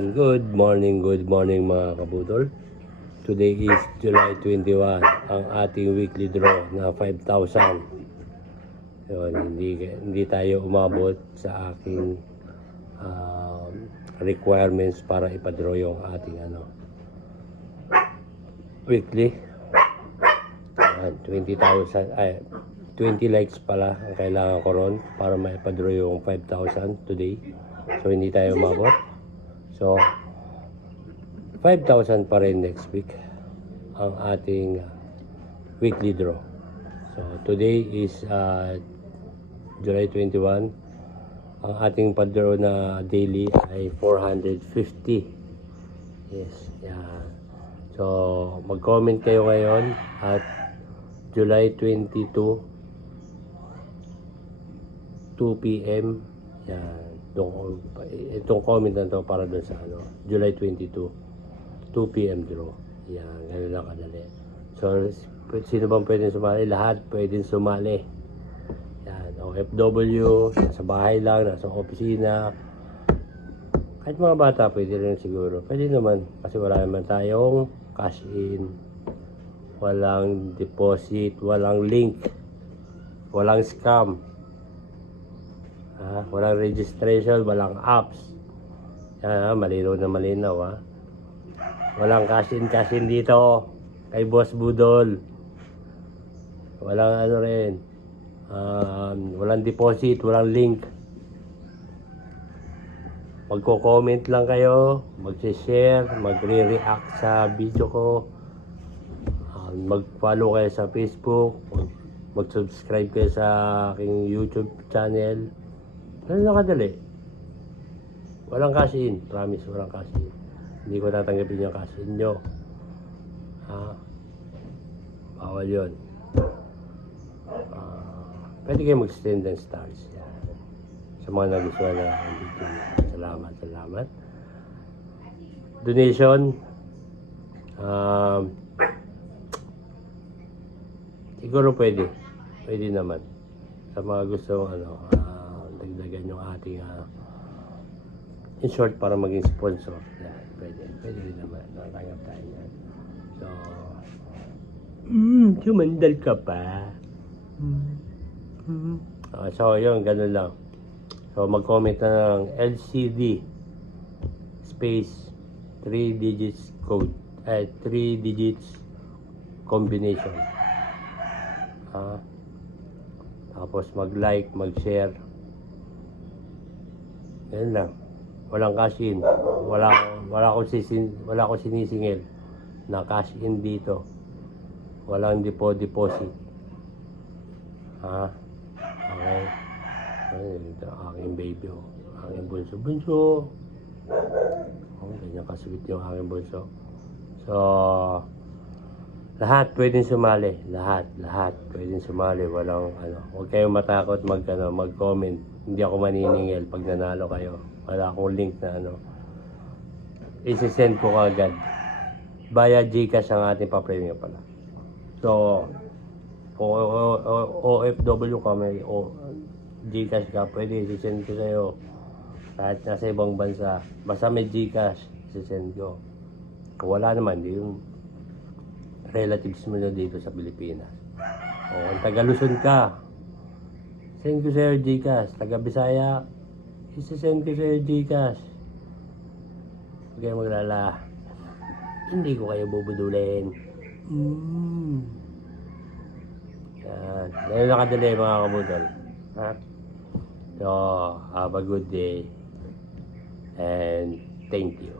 Ayun, good morning mga kabudol. Today is July 21, ang ating weekly draw na 5,000. Ayun, hindi tayo umabot sa aking requirements para ipadraw yung ating weekly. Ayun, 20 likes pala ang kailangan ko ron para maipadraw yung 5,000 today. So hindi tayo umabot. So 5,000 pa rin next week ang ating weekly draw. So today is July 21. Ang ating padraw na daily ay 450. Yes, yan. So mag-comment kayo ngayon at July 22 2 p.m. Yan. Itong comment na to para doon sa July 22 2 p.m. draw. Yan, ganun lang kadali. So sino bang pwedeng sumali? Lahat pwedeng sumali. Yan, OFW, nasa bahay lang, nasa opisina, kahit mga bata pwede rin siguro. Pwede naman kasi wala naman tayong cash in, walang deposit, walang link, walang scam, walang registration, walang apps. Yan, malinaw na malinaw. Walang cash in dito kay Boss Budol. Walang walang deposit, walang link. Magko-comment lang kayo, mag-share, magre-react sa video ko, mag-follow kayo sa Facebook, mag-subscribe kayo sa aking YouTube channel. Ganun lang kadali. Walang cash in, promise, walang cash in. Hindi ko tatanggapin yung cash in nyo. Bawal yun. Pwede kayo mag-send ng stars. Yan. Sa mga nagustuhan na video. Salamat. Donation. Siguro pwede. Pwede naman. Sa mga gusto dagdagan yung ating in short para maging sponsor. Yan. Pwede rin naman. Natanggap tayo yan. So, sumandal ka pa. So, yun, ganun lang. So, mag-comment na ng LCD space 3 digits code. 3 digits combination. Tapos, mag-like, mag-share. Yan lang. Walang cash in. Wala akong sinisingil na cash in dito. Walang deposit. Okay. Ito aking baby. Aking bunso. Ganyan kasweet yung aking bunso. So, lahat pwedeng sumali. Lahat pwedeng sumali. Walang huwag kayong matakot mag-comment. Hindi ako maniningil pag nanalo kayo. Wala akong link na isi-send ko agad. Via GCash ang ating pa-premium pala. So, OFW ka, may GCash ka, pwede isi-send ko sa'yo. Kahit nasa ibang bansa. Basta may GCash, isi-send ko. Kung wala naman, yung relatives mo na dito sa Pilipinas. O, kung taga-Luzon ka, send ko sa'yo GCash. Taga-Bisaya, isi-send ko sa'yo GCash. Huwag kayo maglala. Hindi ko kayo bubudulin. Yan. Ngayon nakadali mga kabudol. So, have a good day. And thank you.